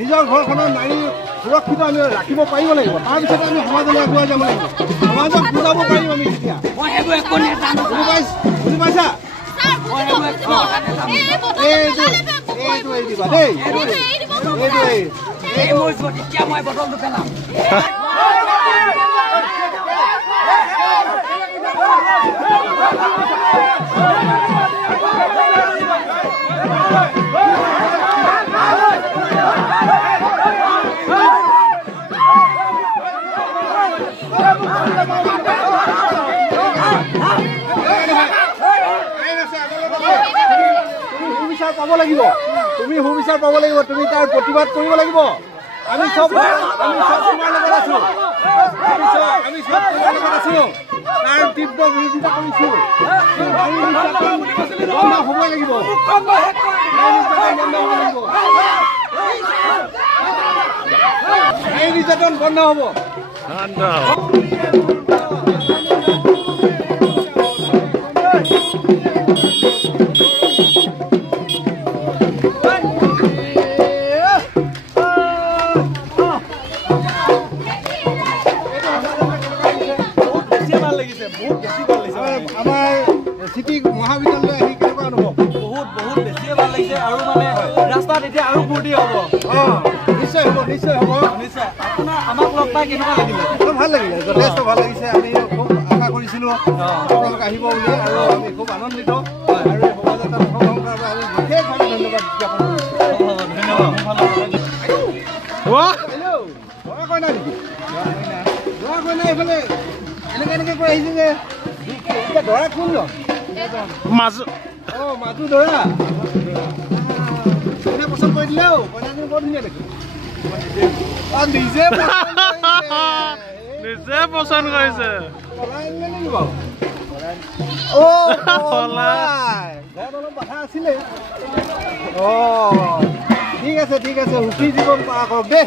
নিজৰ ঘৰখনৰ নাৰী সুৰক্ষিত আমি ৰাখিব পাৰিব লাগিব তাৰপিছত আমি সমাজলৈ আগুৱাই যাব লাগিব সমাজক বুজাব পাৰিম আমি তেতিয়া বুজি পাইছা পাব লাগিব তুমি সুবিচাৰ পাব লাগিব তুমি তাৰ প্ৰতিবাদ কৰিব লাগিব আমি সব তোমাৰ লগত আছো আমি সব তোমাৰ লগত আছো তাৰ তীব্ৰ বিৰোধিতা কৰিছো বন্ধ হ'বই লাগিব এই নিৰ্যাতন বন্ধ হ'ব চিটি মহাবিদ্যালয় আহি কেনেকুৱা অনুভৱ বহুত বেছিয়ে ভাল লাগিছে আৰু মানে ৰাস্তাত এতিয়া আৰু ফূৰ্তি হ'ব নিশ্চয় হ'ব নিশ্চয় আপোনাৰ আমাক লগ পাই কেনেকুৱা লাগিলে ভাল লাগিলে যথেষ্ট ভাল লাগিছে আমি খুব আশা কৰিছিলোঁ আপোনালোক আহিব বুলি আৰু আমি খুব আনন্দিত আৰু শোভাযাত্ৰাত অংশগ্ৰহণ কৰাৰ বাবে আমি বিশেষভাৱে ধন্যবাদ জ্ঞাপন কৰিছোঁ এইফালে এনেকে কৰি আহিছে যে এতিয়া দৰা কোনজন মাজু দৰা কোনে পচন্দ কৰি দিলে কইনাজনী বৰ ধুনীয়া দেখি নিজে পচন্দ কৰিছে অলপ বাধা আছিলে ঠিক আছে সুখী জীৱন পাৰ কৰক দেই